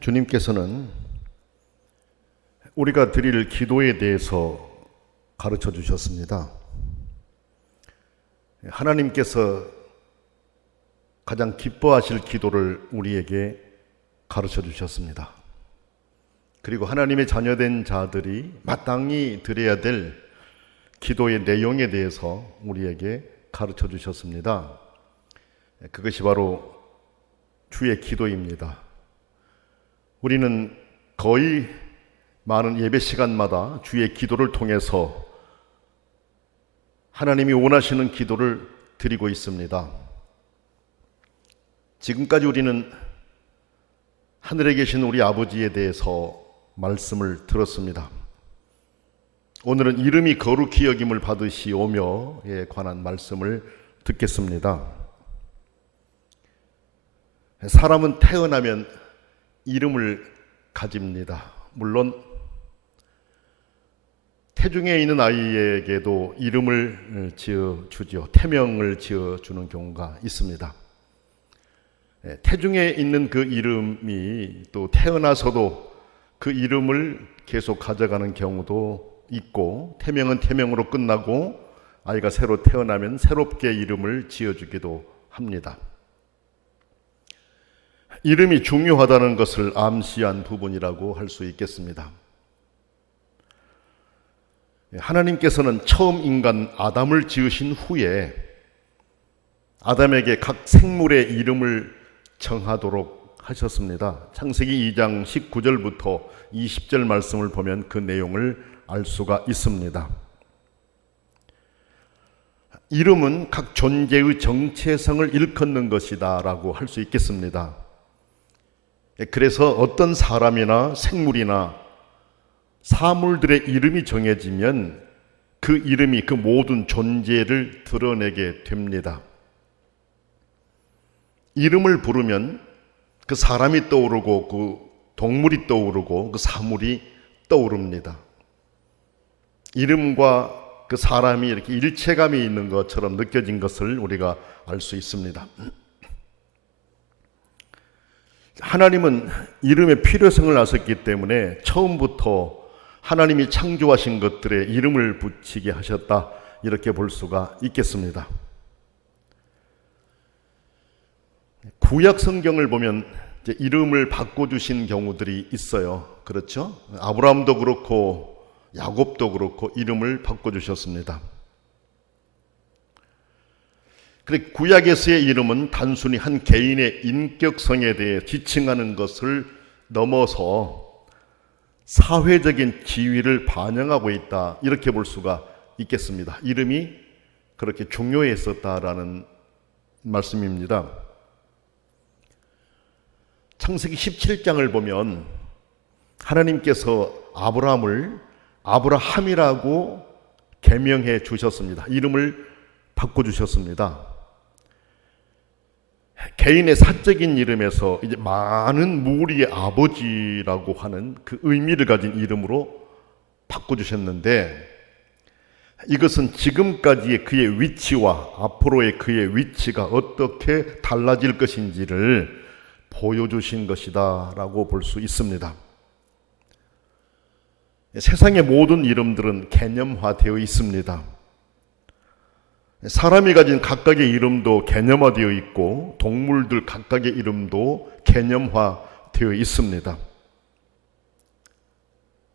주님께서는 우리가 드릴 기도에 대해서 가르쳐 주셨습니다. 하나님께서 가장 기뻐하실 기도를 우리에게 가르쳐 주셨습니다. 그리고 하나님의 자녀된 자들이 마땅히 드려야 될 기도의 내용에 대해서 우리에게 가르쳐 주셨습니다. 그것이 바로 주의 기도입니다. 우리는 거의 많은 예배 시간마다 주의 기도를 통해서 하나님이 원하시는 기도를 드리고 있습니다. 지금까지 우리는 하늘에 계신 우리 아버지에 대해서 말씀을 들었습니다. 오늘은 이름이 거룩히 여김을 받으시오며에 관한 말씀을 듣겠습니다. 사람은 태어나면 이름을 가집니다. 물론 태중에 있는 아이에게도 이름을 지어주죠. 태명을 지어주는 경우가 있습니다. 태중에 있는 그 이름이 또 태어나서도 그 이름을 계속 가져가는 경우도 있고, 태명은 태명으로 끝나고 아이가 새로 태어나면 새롭게 이름을 지어주기도 합니다. 이름이 중요하다는 것을 암시한 부분이라고 할 수 있겠습니다. 하나님께서는 처음 인간 아담을 지으신 후에 아담에게 각 생물의 이름을 정하도록 하셨습니다. 창세기 2장 19절부터 20절 말씀을 보면 그 내용을 알 수가 있습니다. 이름은 각 존재의 정체성을 일컫는 것이다 라고 할 수 있겠습니다. 그래서 어떤 사람이나 생물이나 사물들의 이름이 정해지면 그 이름이 그 모든 존재를 드러내게 됩니다. 이름을 부르면 그 사람이 떠오르고 그 동물이 떠오르고 그 사물이 떠오릅니다. 이름과 그 사람이 이렇게 일체감이 있는 것처럼 느껴진 것을 우리가 알 수 있습니다. 하나님은 이름의 필요성을 아셨기 때문에 처음부터 하나님이 창조하신 것들에 이름을 붙이게 하셨다, 이렇게 볼 수가 있겠습니다. 구약 성경을 보면 이제 이름을 바꿔주신 경우들이 있어요. 그렇죠? 아브라함도 그렇고 야곱도 그렇고 이름을 바꿔주셨습니다. 그래, 구약에서의 이름은 단순히 한 개인의 인격성에 대해 지칭하는 것을 넘어서 사회적인 지위를 반영하고 있다, 이렇게 볼 수가 있겠습니다. 이름이 그렇게 중요했었다라는 말씀입니다. 창세기 17장을 보면 하나님께서 아브라함을 아브라함이라고 개명해 주셨습니다. 이름을 바꿔주셨습니다. 개인의 사적인 이름에서 이제 많은 무리의 아버지라고 하는 그 의미를 가진 이름으로 바꿔주셨는데, 이것은 지금까지의 그의 위치와 앞으로의 그의 위치가 어떻게 달라질 것인지를 보여주신 것이다 라고 볼 수 있습니다. 세상의 모든 이름들은 개념화되어 있습니다. 사람이 가진 각각의 이름도 개념화되어 있고 동물들 각각의 이름도 개념화되어 있습니다.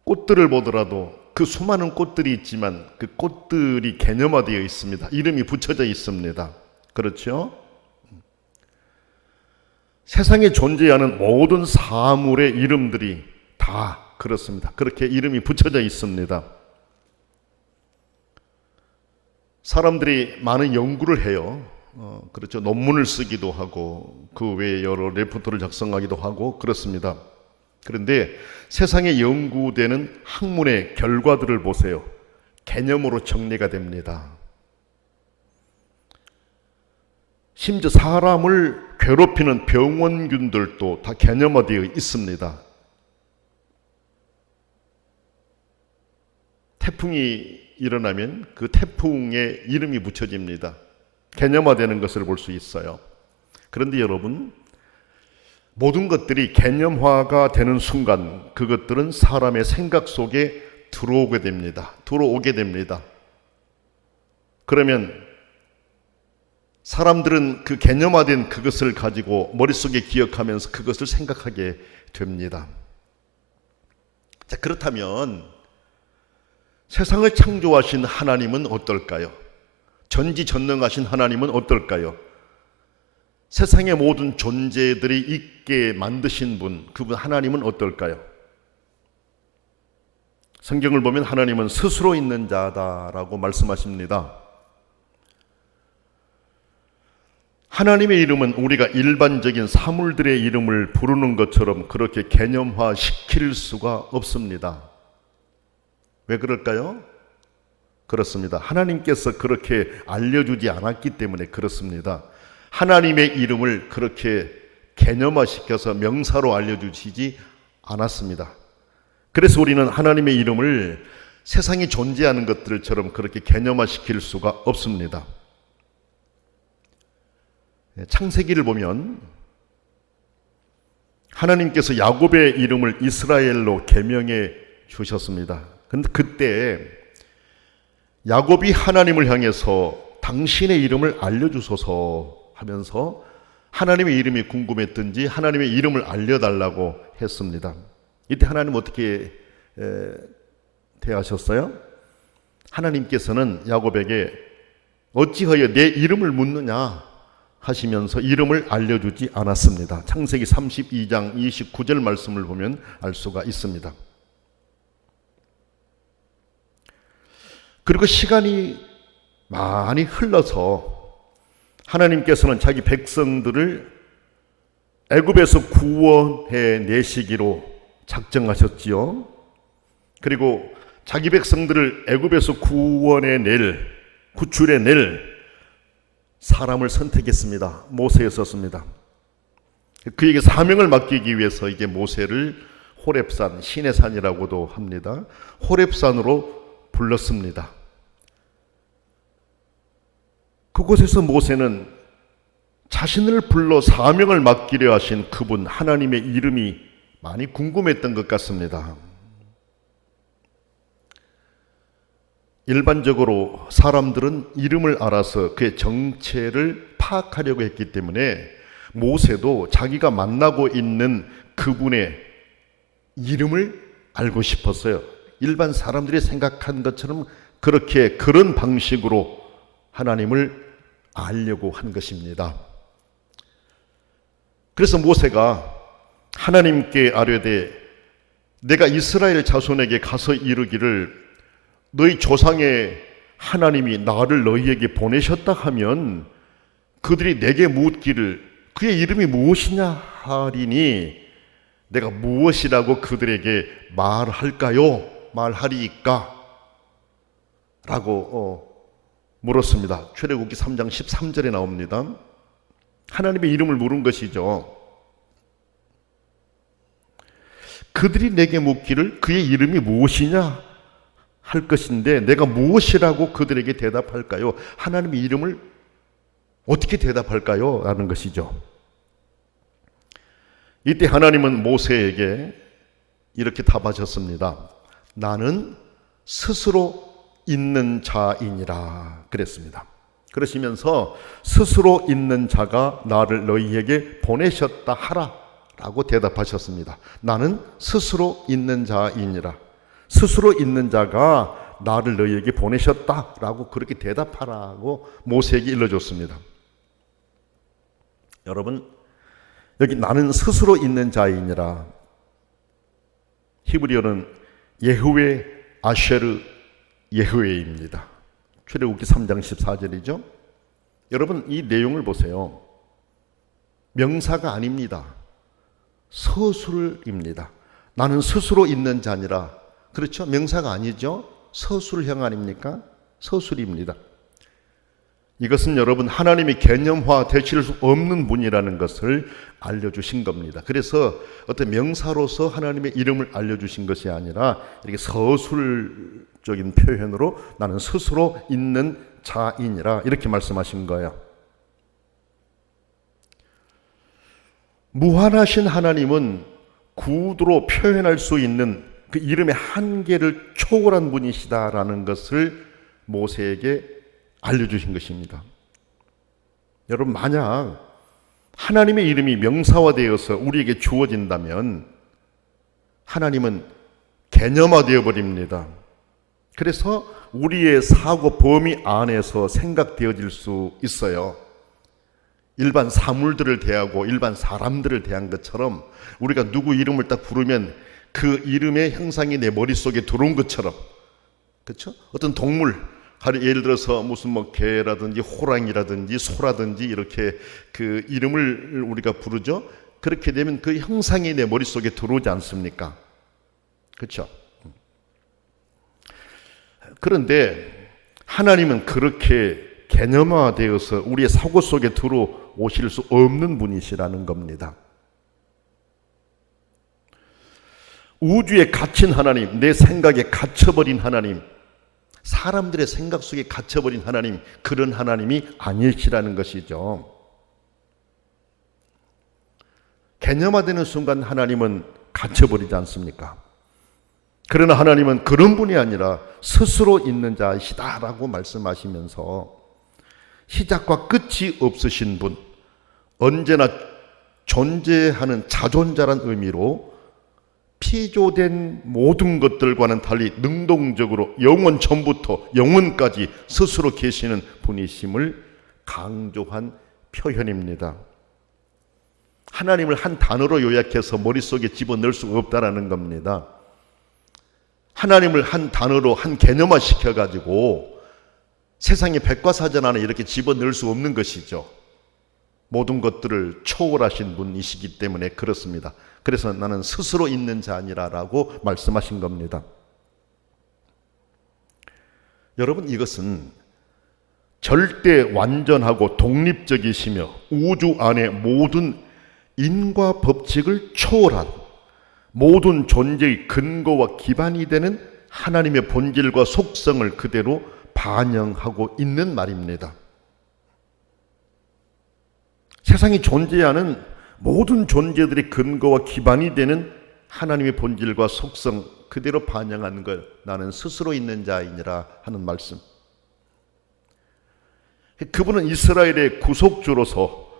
꽃들을 보더라도 그 수많은 꽃들이 있지만 그 꽃들이 개념화되어 있습니다. 이름이 붙여져 있습니다. 그렇죠? 세상에 존재하는 모든 사물의 이름들이 다 그렇습니다. 그렇게 이름이 붙여져 있습니다. 사람들이 많은 연구를 해요. 그렇죠. 논문을 쓰기도 하고 그 외에 여러 레포트를 작성하기도 하고 그렇습니다. 그런데 세상에 연구되는 학문의 결과들을 보세요. 개념으로 정리가 됩니다. 심지어 사람을 괴롭히는 병원균들도 다 개념화되어 있습니다. 태풍이 일어나면 그 태풍에 이름이 붙여집니다. 개념화되는 것을 볼 수 있어요. 그런데 여러분, 모든 것들이 개념화가 되는 순간 그것들은 사람의 생각 속에 들어오게 됩니다. 그러면 사람들은 그 개념화된 그것을 가지고 머릿속에 기억하면서 그것을 생각하게 됩니다. 자, 그렇다면 세상을 창조하신 하나님은 어떨까요? 전지전능하신 하나님은 어떨까요? 세상의 모든 존재들이 있게 만드신 분, 그분 하나님은 어떨까요? 성경을 보면 하나님은 스스로 있는 자다라고 말씀하십니다. 하나님의 이름은 우리가 일반적인 사물들의 이름을 부르는 것처럼 그렇게 개념화 시킬 수가 없습니다. 왜 그럴까요? 그렇습니다. 하나님께서 그렇게 알려주지 않았기 때문에 그렇습니다. 하나님의 이름을 그렇게 개념화시켜서 명사로 알려주시지 않았습니다. 그래서 우리는 하나님의 이름을 세상에 존재하는 것들처럼 그렇게 개념화시킬 수가 없습니다. 창세기를 보면 하나님께서 야곱의 이름을 이스라엘로 개명해 주셨습니다. 그런데 그때 야곱이 하나님을 향해서 당신의 이름을 알려주소서 하면서 하나님의 이름이 궁금했든지 하나님의 이름을 알려달라고 했습니다. 이때 하나님 어떻게 대하셨어요? 하나님께서는 야곱에게 어찌하여 내 이름을 묻느냐 하시면서 이름을 알려주지 않았습니다. 창세기 32장 29절 말씀을 보면 알 수가 있습니다. 그리고 시간이 많이 흘러서 하나님께서는 자기 백성들을 애굽에서 구원해 내시기로 작정하셨지요. 그리고 자기 백성들을 애굽에서 구출해 낼 사람을 선택했습니다. 모세였었습니다. 그에게 사명을 맡기기 위해서 이제 모세를 호렙산, 신의 산이라고도 합니다. 호렙산으로 불렀습니다. 그곳에서 모세는 자신을 불러 사명을 맡기려 하신 그분 하나님의 이름이 많이 궁금했던 것 같습니다. 일반적으로 사람들은 이름을 알아서 그의 정체를 파악하려고 했기 때문에 모세도 자기가 만나고 있는 그분의 이름을 알고 싶었어요. 일반 사람들이 생각한 것처럼 그런 방식으로 하나님을 알려고 한 것입니다. 그래서 모세가 하나님께 아뢰되 내가 이스라엘 자손에게 가서 이르기를 너희 조상의 하나님이 나를 너희에게 보내셨다 하면 그들이 내게 묻기를 그의 이름이 무엇이냐 하리니 내가 무엇이라고 그들에게 말하리이까? 라고 물었습니다. 출애굽기 3장 13절에 나옵니다. 하나님의 이름을 물은 것이죠. 그들이 내게 묻기를 그의 이름이 무엇이냐 할 것인데 내가 무엇이라고 그들에게 대답할까요? 하나님의 이름을 어떻게 대답할까요? 라는 것이죠. 이때 하나님은 모세에게 이렇게 답하셨습니다. 나는 스스로 있는 자이니라 그랬습니다. 그러시면서 스스로 있는 자가 나를 너희에게 보내셨다 하라 라고 대답하셨습니다. 나는 스스로 있는 자이니라. 스스로 있는 자가 나를 너희에게 보내셨다 라고 그렇게 대답하라고 모세에게 일러줬습니다. 여러분, 여기 나는 스스로 있는 자이니라, 히브리어는 예후웨 아쉐르 예후웨입니다. 출애굽기 3장 14절이죠. 여러분, 이 내용을 보세요. 명사가 아닙니다. 서술입니다. 나는 스스로 있는 자니라. 그렇죠? 명사가 아니죠. 서술형 아닙니까? 서술입니다. 이것은 여러분 하나님이 개념화 되실 수 없는 분이라는 것을 알려주신 겁니다. 그래서 어떤 명사로서 하나님의 이름을 알려주신 것이 아니라 이렇게 서술적인 표현으로 나는 스스로 있는 자이니라 이렇게 말씀하신 거예요. 무한하신 하나님은 구두로 표현할 수 있는 그 이름의 한계를 초월한 분이시다라는 것을 모세에게 알려주신 것입니다. 여러분, 만약 하나님의 이름이 명사화되어서 우리에게 주어진다면 하나님은 개념화되어 버립니다. 그래서 우리의 사고 범위 안에서 생각되어질 수 있어요. 일반 사물들을 대하고 일반 사람들을 대한 것처럼 우리가 누구 이름을 딱 부르면 그 이름의 형상이 내 머릿속에 들어온 것처럼, 그렇죠? 어떤 동물, 예를 들어서 무슨 뭐 개라든지 호랑이라든지 소라든지 이렇게 그 이름을 우리가 부르죠. 그렇게 되면 그 형상이 내 머릿속에 들어오지 않습니까? 그렇죠? 그런데 하나님은 그렇게 개념화되어서 우리의 사고 속에 들어오실 수 없는 분이시라는 겁니다. 우주에 갇힌 하나님, 내 생각에 갇혀버린 하나님, 사람들의 생각 속에 갇혀버린 하나님, 그런 하나님이 아니시라는 것이죠. 개념화되는 순간 하나님은 갇혀버리지 않습니까? 그러나 하나님은 그런 분이 아니라 스스로 있는 자이시다라고 말씀하시면서 시작과 끝이 없으신 분, 언제나 존재하는 자존자란 의미로 피조된 모든 것들과는 달리 능동적으로 영원 전부터 영원까지 스스로 계시는 분이심을 강조한 표현입니다. 하나님을 한 단어로 요약해서 머릿속에 집어넣을 수가 없다라는 겁니다. 하나님을 한 단어로 한 개념화 시켜가지고 세상의 백과사전 안에 이렇게 집어넣을 수 없는 것이죠. 모든 것들을 초월하신 분이시기 때문에 그렇습니다. 그래서 나는 스스로 있는 자 아니라라고 말씀하신 겁니다. 여러분, 이것은 절대 완전하고 독립적이시며 우주 안의 모든 인과 법칙을 초월한 모든 존재의 근거와 기반이 되는 하나님의 본질과 속성을 그대로 반영하고 있는 말입니다. 세상이 존재하는 모든 존재들의 근거와 기반이 되는 하나님의 본질과 속성 그대로 반영하는 것, 나는 스스로 있는 자이니라 하는 말씀. 그분은 이스라엘의 구속주로서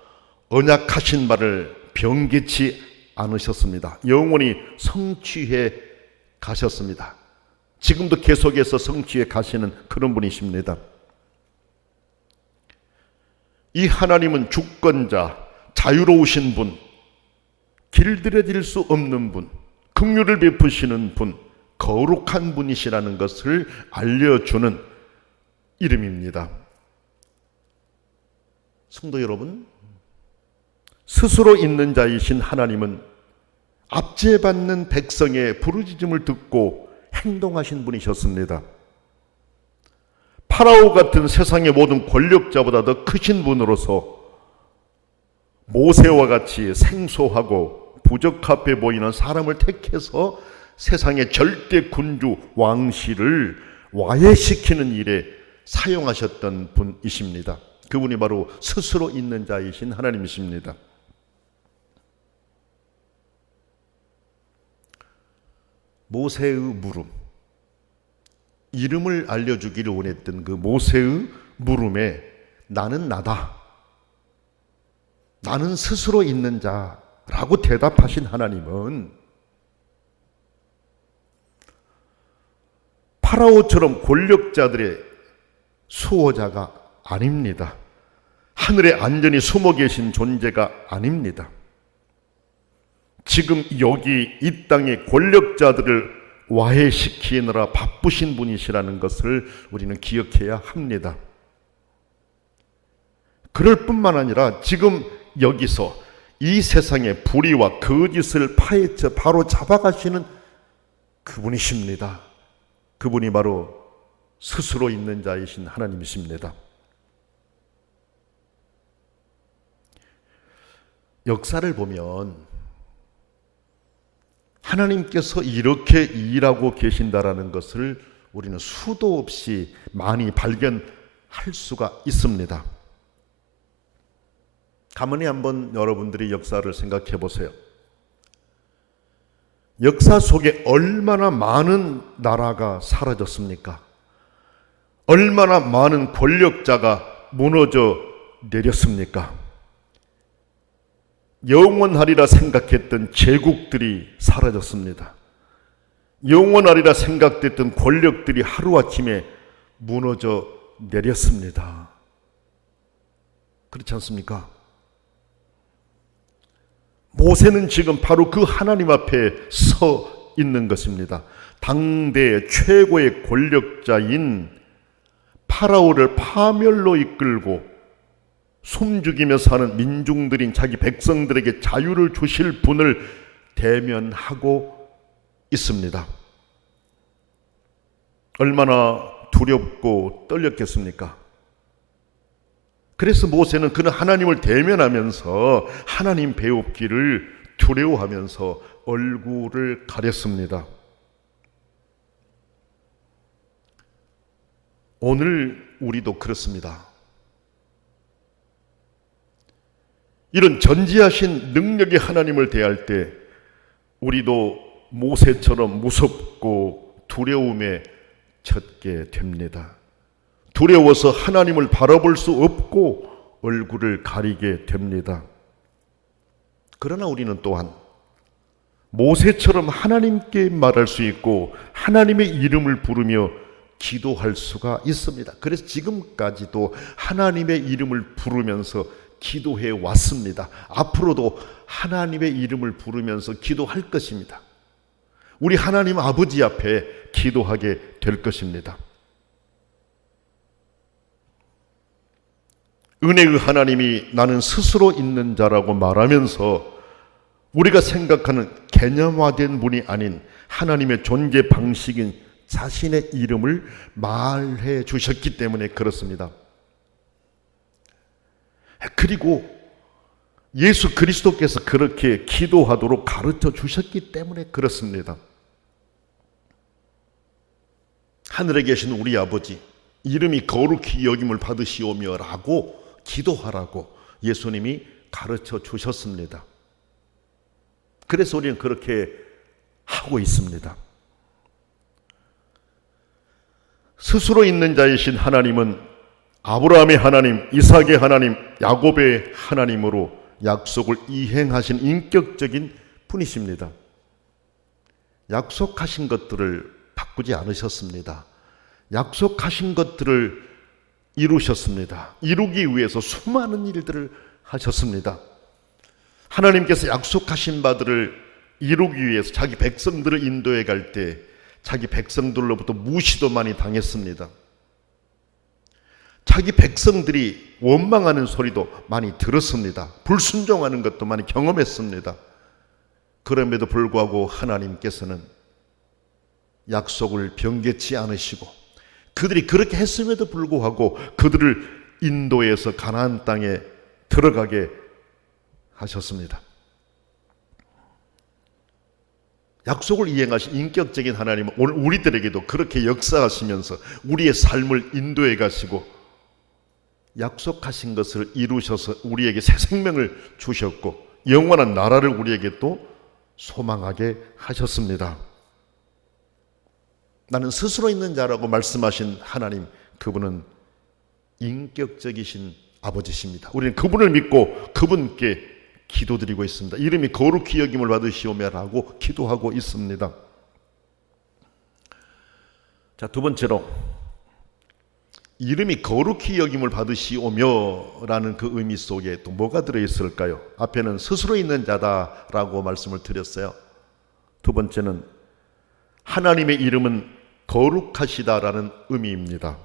언약하신 바를 변개치 않으셨습니다. 영원히 성취해 가셨습니다. 지금도 계속해서 성취해 가시는 그런 분이십니다. 이 하나님은 주권자, 자유로우신 분, 길들여질 수 없는 분, 긍휼을 베푸시는 분, 거룩한 분이시라는 것을 알려주는 이름입니다. 성도 여러분, 스스로 있는 자이신 하나님은 압제받는 백성의 부르짖음을 듣고 행동하신 분이셨습니다. 파라오 같은 세상의 모든 권력자보다 더 크신 분으로서 모세와 같이 생소하고 부적합해 보이는 사람을 택해서 세상의 절대 군주 왕실을 와해시키는 일에 사용하셨던 분이십니다. 그분이 바로 스스로 있는 자이신 하나님이십니다. 모세의 물음, 이름을 알려주기를 원했던 그 모세의 물음에 나는 나다, 나는 스스로 있는 자라고 대답하신 하나님은 파라오처럼 권력자들의 수호자가 아닙니다. 하늘에 안전히 숨어 계신 존재가 아닙니다. 지금 여기 이 땅의 권력자들을 와해시키느라 바쁘신 분이시라는 것을 우리는 기억해야 합니다. 그럴 뿐만 아니라 지금 여기서 이 세상의 불의와 거짓을 파헤쳐 바로 잡아가시는 그분이십니다. 그분이 바로 스스로 있는 자이신 하나님이십니다. 역사를 보면 하나님께서 이렇게 일하고 계신다라는 것을 우리는 수도 없이 많이 발견할 수가 있습니다. 가만히 한번 여러분들이 역사를 생각해 보세요. 역사 속에 얼마나 많은 나라가 사라졌습니까? 얼마나 많은 권력자가 무너져 내렸습니까? 영원하리라 생각했던 제국들이 사라졌습니다. 영원하리라 생각됐던 권력들이 하루아침에 무너져 내렸습니다. 그렇지 않습니까? 모세는 지금 바로 그 하나님 앞에 서 있는 것입니다. 당대 최고의 권력자인 파라오를 파멸로 이끌고 숨죽이며 사는 민중들인 자기 백성들에게 자유를 주실 분을 대면하고 있습니다. 얼마나 두렵고 떨렸겠습니까? 그래서 모세는 그는 하나님을 대면하면서 하나님 배웁기를 두려워하면서 얼굴을 가렸습니다. 오늘 우리도 그렇습니다. 이런 전지하신 능력의 하나님을 대할 때 우리도 모세처럼 무섭고 두려움에 젖게 됩니다. 두려워서 하나님을 바라볼 수 없고 얼굴을 가리게 됩니다. 그러나 우리는 또한 모세처럼 하나님께 말할 수 있고 하나님의 이름을 부르며 기도할 수가 있습니다. 그래서 지금까지도 하나님의 이름을 부르면서 기도해 왔습니다. 앞으로도 하나님의 이름을 부르면서 기도할 것입니다. 우리 하나님 아버지 앞에 기도하게 될 것입니다. 은혜의 하나님이 나는 스스로 있는 자라고 말하면서 우리가 생각하는 개념화된 분이 아닌 하나님의 존재 방식인 자신의 이름을 말해 주셨기 때문에 그렇습니다. 그리고 예수 그리스도께서 그렇게 기도하도록 가르쳐 주셨기 때문에 그렇습니다. 하늘에 계신 우리 아버지, 이름이 거룩히 여김을 받으시오며 라고 기도하라고 예수님이 가르쳐 주셨습니다. 그래서 우리는 그렇게 하고 있습니다. 스스로 있는 자이신 하나님은 아브라함의 하나님, 이삭의 하나님, 야곱의 하나님으로 약속을 이행하신 인격적인 분이십니다. 약속하신 것들을 바꾸지 않으셨습니다. 약속하신 것들을 이루셨습니다. 이루기 위해서 수많은 일들을 하셨습니다. 하나님께서 약속하신 바들을 이루기 위해서 자기 백성들을 인도해 갈 때 자기 백성들로부터 무시도 많이 당했습니다. 자기 백성들이 원망하는 소리도 많이 들었습니다. 불순종하는 것도 많이 경험했습니다. 그럼에도 불구하고 하나님께서는 약속을 변개치 않으시고 그들이 그렇게 했음에도 불구하고 그들을 인도해서 가나안 땅에 들어가게 하셨습니다. 약속을 이행하신 인격적인 하나님은 오늘 우리들에게도 그렇게 역사하시면서 우리의 삶을 인도해 가시고 약속하신 것을 이루셔서 우리에게 새 생명을 주셨고 영원한 나라를 우리에게 또 소망하게 하셨습니다. 나는 스스로 있는 자라고 말씀하신 하나님, 그분은 인격적이신 아버지십니다. 우리는 그분을 믿고 그분께 기도드리고 있습니다. 이름이 거룩히 여김을 받으시오며라고 기도하고 있습니다. 자, 두 번째로 이름이 거룩히 여김을 받으시오며라는 그 의미 속에 또 뭐가 들어있을까요? 앞에는 스스로 있는 자다라고 말씀을 드렸어요. 두 번째는 하나님의 이름은 거룩하시다라는 의미입니다.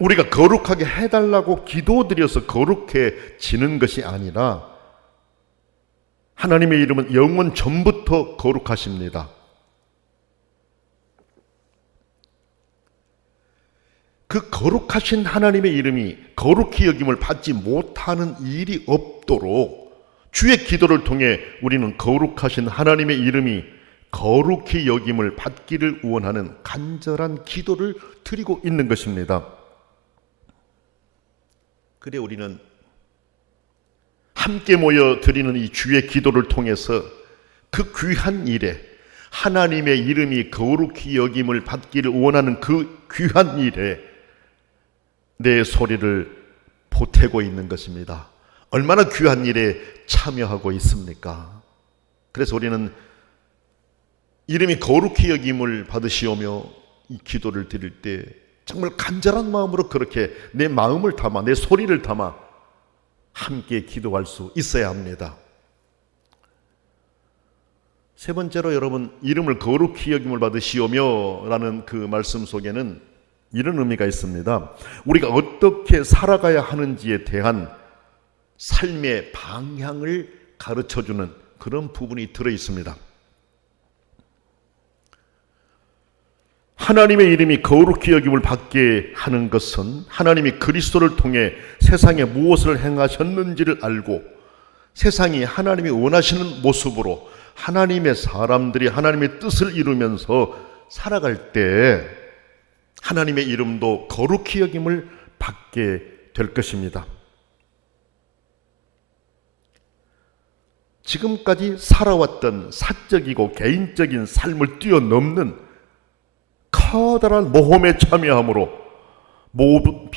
우리가 거룩하게 해달라고 기도드려서 거룩해지는 것이 아니라 하나님의 이름은 영원 전부터 거룩하십니다. 그 거룩하신 하나님의 이름이 거룩히 여김을 받지 못하는 일이 없도록 주의 기도를 통해 우리는 거룩하신 하나님의 이름이 거룩히 여김을 받기를 원하는 간절한 기도를 드리고 있는 것입니다. 그래 우리는 함께 모여 드리는 이 주의 기도를 통해서 그 귀한 일에 하나님의 이름이 거룩히 여김을 받기를 원하는 그 귀한 일에 내 소리를 보태고 있는 것입니다. 얼마나 귀한 일에 참여하고 있습니까? 그래서 우리는 이름이 거룩히 여김을 받으시오며 이 기도를 드릴 때 정말 간절한 마음으로 그렇게 내 마음을 담아 내 소리를 담아 함께 기도할 수 있어야 합니다. 세 번째로 여러분, 이름을 거룩히 여김을 받으시오며 라는 그 말씀 속에는 이런 의미가 있습니다. 우리가 어떻게 살아가야 하는지에 대한 삶의 방향을 가르쳐주는 그런 부분이 들어있습니다. 하나님의 이름이 거룩히 여김을 받게 하는 것은 하나님이 그리스도를 통해 세상에 무엇을 행하셨는지를 알고 세상이 하나님이 원하시는 모습으로 하나님의 사람들이 하나님의 뜻을 이루면서 살아갈 때 하나님의 이름도 거룩히 여김을 받게 될 것입니다. 지금까지 살아왔던 사적이고 개인적인 삶을 뛰어넘는 커다란 모험에 참여함으로 모든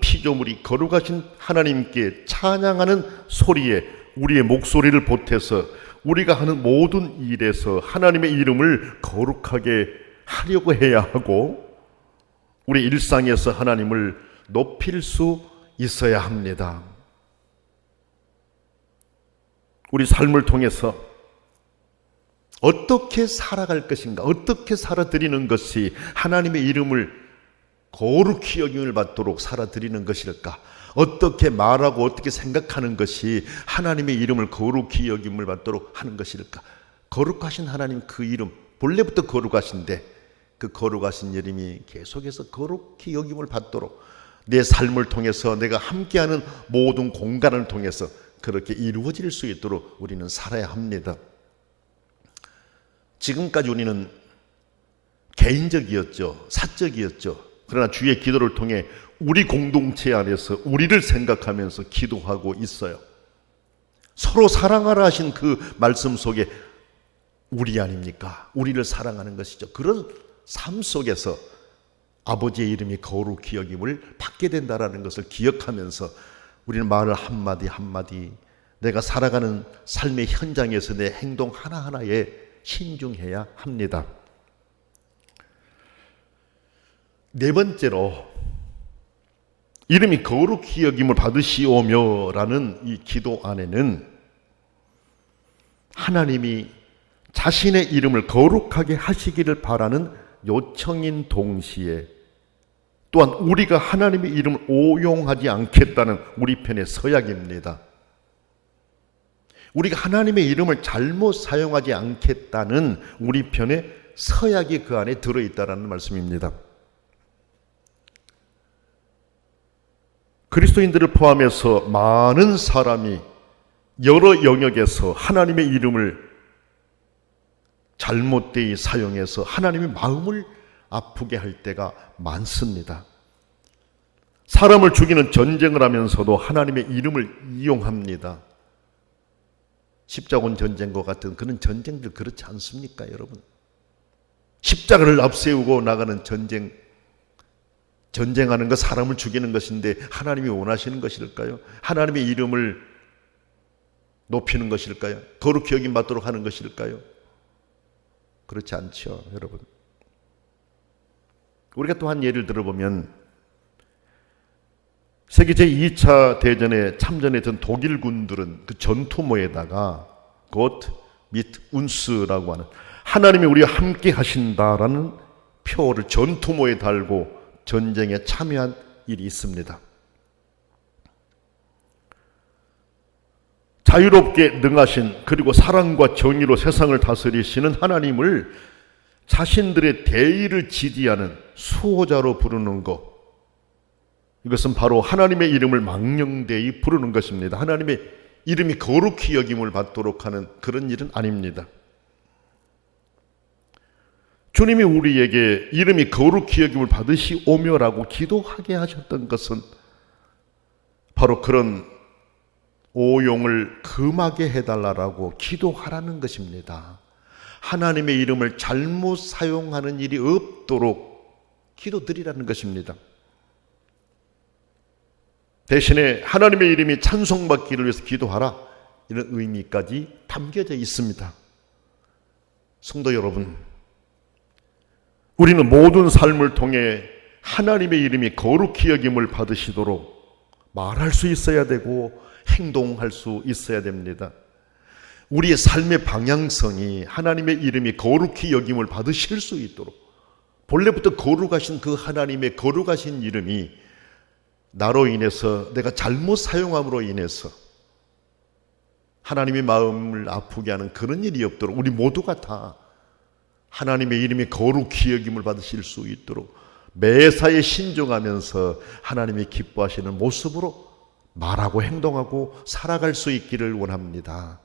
피조물이 거룩하신 하나님께 찬양하는 소리에 우리의 목소리를 보태서 우리가 하는 모든 일에서 하나님의 이름을 거룩하게 하려고 해야 하고 우리 일상에서 하나님을 높일 수 있어야 합니다. 우리 삶을 통해서 어떻게 살아갈 것인가, 어떻게 살아드리는 것이 하나님의 이름을 거룩히 여김을 받도록 살아드리는 것일까, 어떻게 말하고 어떻게 생각하는 것이 하나님의 이름을 거룩히 여김을 받도록 하는 것일까. 거룩하신 하나님 그 이름 본래부터 거룩하신데 그 거룩하신 이름이 계속해서 거룩히 여김을 받도록 내 삶을 통해서 내가 함께하는 모든 공간을 통해서 그렇게 이루어질 수 있도록 우리는 살아야 합니다. 지금까지 우리는 개인적이었죠. 사적이었죠. 그러나 주의 기도를 통해 우리 공동체 안에서 우리를 생각하면서 기도하고 있어요. 서로 사랑하라 하신 그 말씀 속에 우리 아닙니까? 우리를 사랑하는 것이죠. 그런 삶 속에서 아버지의 이름이 거룩히 여김을 받게 된다는 것을 기억하면서 우리는 말을 한마디 한마디 내가 살아가는 삶의 현장에서 내 행동 하나하나에 신중해야 합니다. 네 번째로 이름이 거룩히 여김을 받으시오며 라는 이 기도 안에는 하나님이 자신의 이름을 거룩하게 하시기를 바라는 요청인 동시에 또한 우리가 하나님의 이름을 오용하지 않겠다는 우리 편의 서약입니다. 우리가 하나님의 이름을 잘못 사용하지 않겠다는 우리 편의 서약이 그 안에 들어있다는 말씀입니다. 그리스도인들을 포함해서 많은 사람이 여러 영역에서 하나님의 이름을 잘못되이 사용해서 하나님의 마음을 아프게 할 때가 많습니다. 사람을 죽이는 전쟁을 하면서도 하나님의 이름을 이용합니다. 십자군 전쟁과 같은 그런 전쟁들 그렇지 않습니까, 여러분? 십자가를 앞세우고 나가는 전쟁하는 것, 사람을 죽이는 것인데 하나님이 원하시는 것일까요? 하나님의 이름을 높이는 것일까요? 거룩히 여김 받도록 하는 것일까요? 그렇지 않죠, 여러분. 우리가 또 한 예를 들어보면 세계 제2차 대전에 참전했던 독일 군들은 그 전투모에다가 got mit uns라고 하는 하나님이 우리와 함께 하신다라는 표를 전투모에 달고 전쟁에 참여한 일이 있습니다. 자유롭게 능하신 그리고 사랑과 정의로 세상을 다스리시는 하나님을 자신들의 대의를 지지하는 수호자로 부르는 것, 이것은 바로 하나님의 이름을 망령되이 부르는 것입니다. 하나님의 이름이 거룩히 여김을 받도록 하는 그런 일은 아닙니다. 주님이 우리에게 이름이 거룩히 여김을 받으시오며라고 기도하게 하셨던 것은 바로 그런 오용을 금하게 해달라고 기도하라는 것입니다. 하나님의 이름을 잘못 사용하는 일이 없도록 기도드리라는 것입니다. 대신에 하나님의 이름이 찬송받기를 위해서 기도하라, 이런 의미까지 담겨져 있습니다. 성도 여러분, 우리는 모든 삶을 통해 하나님의 이름이 거룩히 여김을 받으시도록 말할 수 있어야 되고 행동할 수 있어야 됩니다. 우리의 삶의 방향성이 하나님의 이름이 거룩히 여김을 받으실 수 있도록, 본래부터 거룩하신 그 하나님의 거룩하신 이름이 나로 인해서, 내가 잘못 사용함으로 인해서 하나님의 마음을 아프게 하는 그런 일이 없도록 우리 모두가 다 하나님의 이름이 거룩히 여김을 받으실 수 있도록 매사에 신중하면서 하나님이 기뻐하시는 모습으로 말하고 행동하고 살아갈 수 있기를 원합니다.